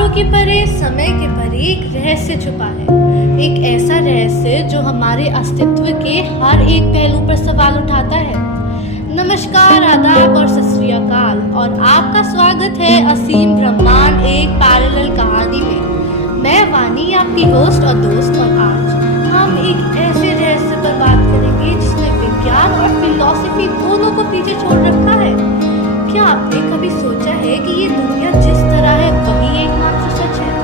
तारों के परे, समय के परे एक रहस्य छुपा है। एक ऐसा रहस्य जो हमारे अस्तित्व के हर एक पहलू पर सवाल उठाता है। नमस्कार, आदाब और सत श्री अकाल, और आपका स्वागत है असीम ब्रह्मांड एक पैरेलल कहानी में। मैं वानी, आपकी होस्ट और दोस्त, और आज हम एक ऐसे रहस्य पर बात करेंगे जिसने विज्ञान और फिलॉसफी दोनों को पीछे छोड़ रखा है। क्या आपने कभी सोचा है कि ये दुनिया जिस तरह है वही एकमात्र सच है,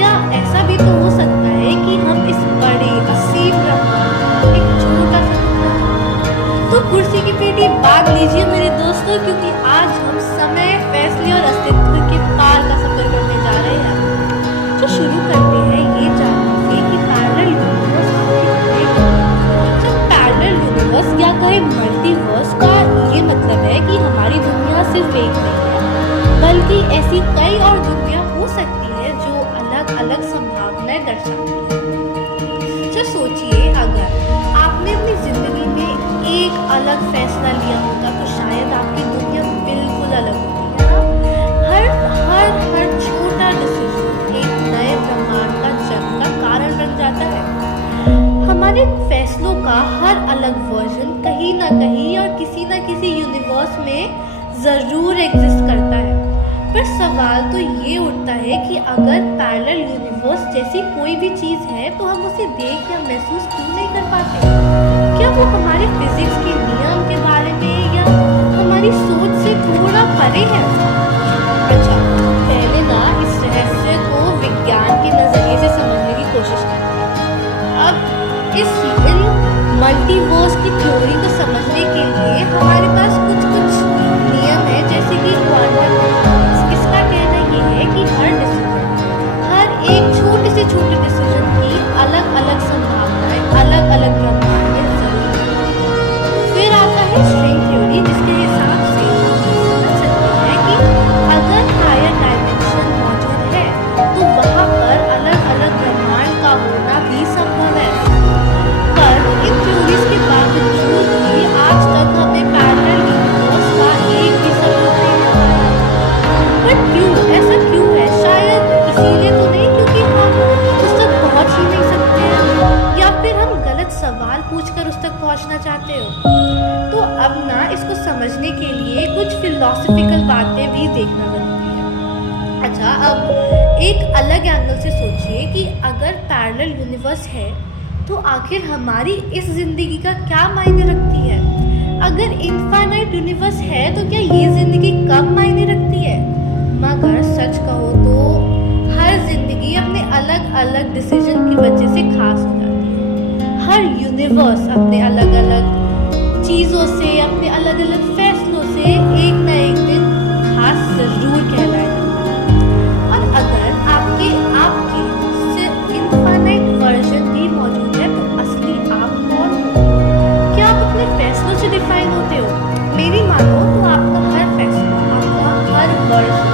या ऐसा भी तो हो सकता है कि हम इस बड़े असीम ब्रह्मांड का एक छोटा सा टुकड़ा हैं? तो कुर्सी की पेटी बांध लीजिए मेरे दोस्तों, क्योंकि आज हम समय, फैसले और अस्तित्व के पार का सफर करने जा रहे हैं। तो शुरू करते हैं ये जानने से कि पैरेलल यूनिवर्स आखिर है क्या? जब पैरेलल यूनिवर्स या कहे मल्टीवर्स का ये मतलब है कि हमारी दुनिया सिर्फ एक नहीं है, बल्कि ऐसी कई और दुनिया हो सकती है जो अलग अलग संभावनाएं दर्शाती है। तो सोचिए, अगर आपने अपनी जिंदगी में एक अलग फैसला लिया होता तो शायद आपकी दुनिया बिल्कुल अलग होती है ना? हर छोटा डिसीजन एक नए ब्रह्मांड का जन्म का कारण बन जाता है। हमारे फैसलों का हर अलग वर्जन कहीं ना कहीं और किसी ना किसी यूनिवर्स में जरूर एग्जिस्ट करता है। पर सवाल तो ये उठता है कि अगर पैरेलल यूनिवर्स जैसी कोई भी चीज़ है तो हम उसे देख या महसूस क्यों नहीं कर पाते? क्या वो हमारे फिजिक्स के नियम के बारे में या हमारी सोच से थोड़ा परे है? अच्छा, पहले ना इस रहस्य को विज्ञान के नज़रिए से समझने की कोशिश करते हैं। अब इन मल्टीवर्स की थ्योरी को समझने के लिए हमारे पास कुछ नियम है, जैसे कि क्वांटम मैकेनिक्स। इसका कहना ये है कि हर एक छोटे से छोटे डिसीजन की अलग अलग संभावनाएं अलग अलग ब्रह्मांड में जरूर है। फिर आता है स्ट्रिंग थ्योरी, जिसके हिसाब से हम समझ सकते हैं कि अगर हायर डायमेंशन मौजूद है तो वहाँ पर अलग अलग ब्रह्मांड का होना भी संभव है। इन थ्योरीज के बावजूद भी आज तक हमें पैरेलल यूनिवर्स का एक भी सबूत नहीं मिल पाया। पर क्यों? ऐसा क्यों है? शायद इसीलिए तो नहीं क्योंकि हम उस तक पहुंच ही नहीं सकते हैं, या फिर हम गलत सवाल पूछकर उस तक पहुंचना चाहते हो। तो अब ना इसको समझने के लिए कुछ फिलॉसफिकल बातें भी देखना जरूरी है। अच्छा, अब एक अलग एंगल से सोचिए कि अगर पैरेलल यूनिवर्स है तो आखिर हमारी इस जिंदगी का क्या मायने रखती है? अगर इनफाइनाइट यूनिवर्स है तो क्या ये जिंदगी कम मायने रखती है? मगर सच कहो तो हर जिंदगी अपने अलग अलग डिसीजन की वजह से खास हो जाती है। हर यूनिवर्स अपने अलग अलग चीज़ों से, अपने अलग अलग फैसलों से एक न एक दिन खास जरूर कहलाएगा। और अगर आपके इनफाइनाइट वर्जन भी मौजूद है तो असली आप कौन हो? क्या आप अपने फैसलों से डिफाइन होते हो? मेरी मानो तो आपका हर फैसला, आपका हर वर्जन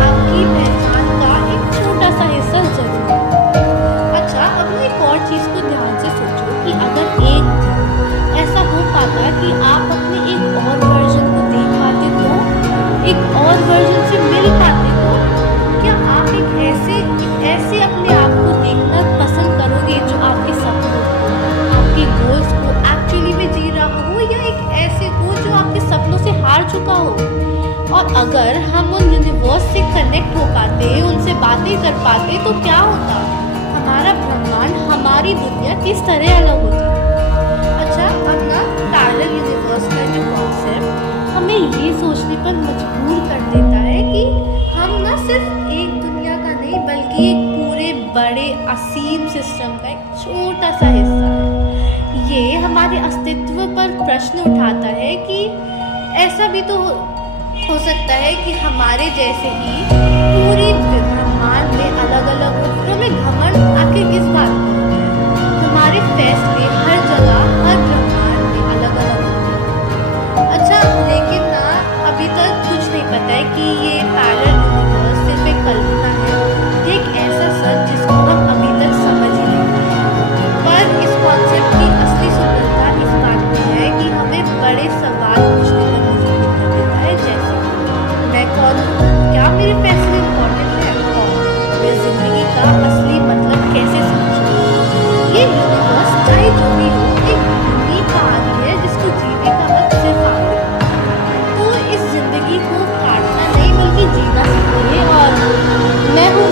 आपकी पहचान का एक छोटा सा हिस्सा जरूर है। अच्छा, अब मैं एक और चीज़ को ध्यान से सोचो कि अगर एक दिन ऐसा हो पाता कि आप अपने एक और वर्जन को देख पाते तो, एक और वर्जन से मिल पाते तो, क्या आप एक ऐसे अपने आप को देखना पसंद करोगे जो आपके सपनों को, आपके गोल्स को एक्चुअली में जी रहा हो, या एक ऐसे को जो आपके सपनों से हार चुका हो? और अगर हम उन यूनिवर्स से कनेक्ट हो पाते, उनसे बातें कर पाते तो क्या होता? हमारा ब्रह्मांड, हमारी दुनिया किस तरह अलग होती? अच्छा, अब ना पैरेलल यूनिवर्स का जो कॉन्सेप्ट हमें ये सोचने पर मजबूर कर देता है कि हम ना सिर्फ एक दुनिया का नहीं बल्कि एक पूरे बड़े असीम सिस्टम का एक छोटा सा हिस्सा है। ये हमारे अस्तित्व पर प्रश्न उठाता है कि ऐसा भी तो हो सकता है कि हमारे जैसे ही पूरी ब्रह्मांड में अलग अलग हो, तो हमें घमंड आखिर किस बात का होता है? हमारे फैसले हर जगह, हर ब्रह्मांड में अलग अलग होते हैं। अच्छा, लेकिन ना अभी तक कुछ नहीं पता है कि ये पैरेलल यूनिवर्स सिर्फ एक कल्पना है, एक ऐसा सच जिसको हम अभी तक समझ ही नहीं पाए। पर इस कॉन्सेप्ट की असली सुंदरता इस बात में है कि हमें बड़े सवाल पूछने पर मजबूर कर देता है, जैसे मैं कौन हूँ? क्या मेरे फैसले मैं हूँ